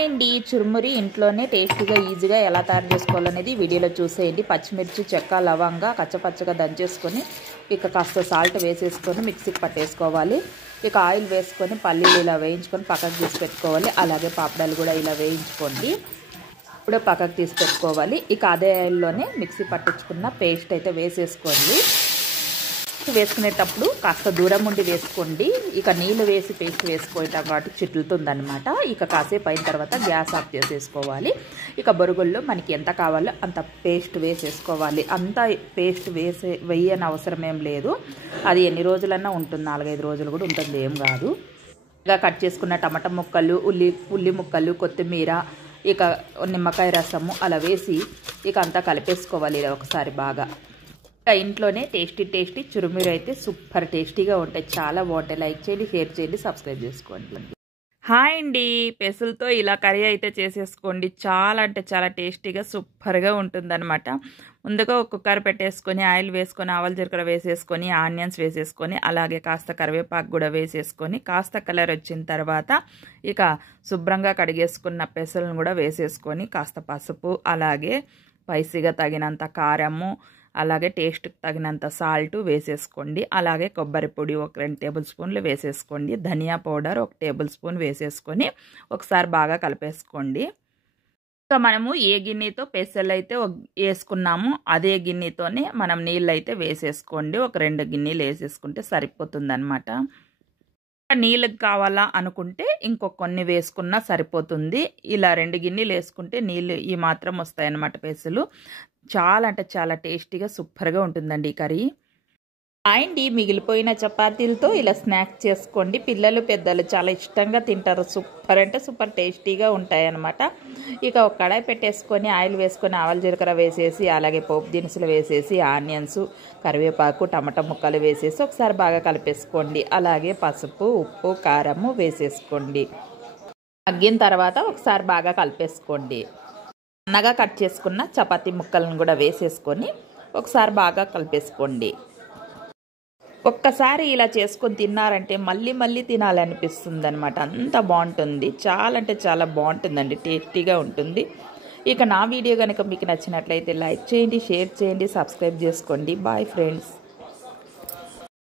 అండి చురుమురి ఇంట్లోనే టేస్టీగా ఈజీగా ఎలా తయారు చేసుకోవాలనేది వీడియోలో చూసేయండి. పచ్చిమిర్చి, చెక్క, లవంగా కచ్చపచ్చగా దంచేసుకొని ఇక కాస్త సాల్ట్ వేసేసుకొని మిక్సీకి పట్టేసుకోవాలి. ఇక ఆయిల్ వేసుకొని పల్లీలు ఇలా వేయించుకొని పక్కకు తీసి పెట్టుకోవాలి. అలాగే పాపడాలు కూడా ఇలా వేయించుకోండి, ఇప్పుడు పక్కకు తీసి పెట్టుకోవాలి. ఇక అదే ఆయిల్లోనే మిక్సీ పట్టించుకున్న పేస్ట్ అయితే వేసేసుకోండి. వేసుకునేటప్పుడు కాస్త దూరం ఉండి వేసుకోండి. ఇక నీళ్ళు వేసి పేస్ట్ వేసుకోవటం కాబట్టి చిట్లుతుందనమాట. ఇక కాసేపు అయిన తర్వాత గ్యాస్ ఆఫ్ చేసేసుకోవాలి. ఇక బొరుగుల్లో మనకి ఎంత కావాలో అంత పేస్ట్ వేసేసుకోవాలి. అంత పేస్ట్ వేయని అవసరం ఏం లేదు. అది ఎన్ని రోజులన్నా ఉంటుంది, 4-5 రోజులు కూడా ఉంటుంది, ఏం కాదు. ఇక కట్ చేసుకున్న టమాటా ముక్కలు, ఉల్లి ముక్కలు, కొత్తిమీర, ఇక నిమ్మకాయ రసము అలా వేసి ఇక అంతా కలిపేసుకోవాలి ఇలా ఒకసారి బాగా. ఇంట్లోనే టేస్టీ చురుమురి అయితే సూపర్ టేస్టీగా ఉంటాయి, చాలా బాగుంటాయి. లైక్ చేయండి, షేర్ చేయండి, సబ్స్క్రైబ్ చేసుకోండి. హాయ్ అండి, పెసలతో ఇలా కర్రీ అయితే చేసేసుకోండి. చాలా అంటే చాలా టేస్టీగా సూపర్గా ఉంటుందన్నమాట. ముందుగా ఒక కుక్కర్ పెట్టేసుకొని ఆయిల్ వేసుకొని ఆవాలు జీలకర్ర వేసేసుకొని ఆనియన్స్ వేసేసుకొని అలాగే కాస్త కరివేపాకు కూడా వేసేసుకొని కాస్త కలర్ వచ్చిన తర్వాత ఇక శుభ్రంగా కడిగేసుకున్న పెసలను కూడా వేసేసుకొని కాస్త పసుపు, అలాగే స్పైసీగా తగినంత కారము, అలాగే టేస్ట్కి తగినంత సాల్ట్ వేసేసుకోండి. అలాగే కొబ్బరి పొడి ఒక 2 టేబుల్ స్పూన్లు వేసేసుకోండి. ధనియా పౌడర్ 1 టేబుల్ స్పూన్ వేసేసుకొని ఒకసారి బాగా కలిపేసుకోండి. ఇంకా మనము ఏ గిన్నెతో పెసలు అయితే వేసుకున్నామో అదే గిన్నెతోనే మనం నీళ్ళు అయితే వేసేసుకోండి. ఒక 2 గిన్నెలు వేసేసుకుంటే సరిపోతుందన్నమాట. నీళ్ళకి కావాలా అనుకుంటే కొన్ని వేసుకున్నా సరిపోతుంది. ఇలా 2 గిన్నెలు వేసుకుంటే నీళ్ళు ఈ మాత్రం వస్తాయన్నమాట పెసలు. చాలా అంటే చాలా టేస్టీగా సూపర్గా ఉంటుందండి ఈ కర్రీ. అండి మిగిలిపోయిన చపాతీలతో ఇలా స్నాక్స్ చేసుకోండి. పిల్లలు పెద్దలు చాలా ఇష్టంగా తింటారు. సూపర్ అంటే సూపర్ టేస్టీగా ఉంటాయన్నమాట. ఇక ఒక కడాయి పెట్టేసుకొని ఆయిల్ వేసుకొని ఆవాలు జీలకర్ర వేసేసి అలాగే పోపు దినుసులు వేసేసి ఆనియన్స్, కరివేపాకు, టమాటా ముక్కలు వేసేసి ఒకసారి బాగా కలిపేసుకోండి. అలాగే పసుపు, ఉప్పు, కారము వేసేసుకోండి. మగ్గిన తర్వాత ఒకసారి బాగా కలిపేసుకోండి. సన్నగా కట్ చేసుకున్న చపాతీ ముక్కలను కూడా వేసేసుకొని ఒకసారి బాగా కలిపేసుకోండి. ఒక్కసారి ఇలా చేసుకొని తిన్నారంటే మళ్ళీ తినాలనిపిస్తుంది అనమాట. అంత బాగుంటుంది, చాలా అంటే చాలా బాగుంటుందండి, టేస్టీగా ఉంటుంది. ఇక నా వీడియో కనుక మీకు నచ్చినట్లయితే లైక్ చేయండి, షేర్ చేయండి, సబ్స్క్రైబ్ చేసుకోండి. Bye friends.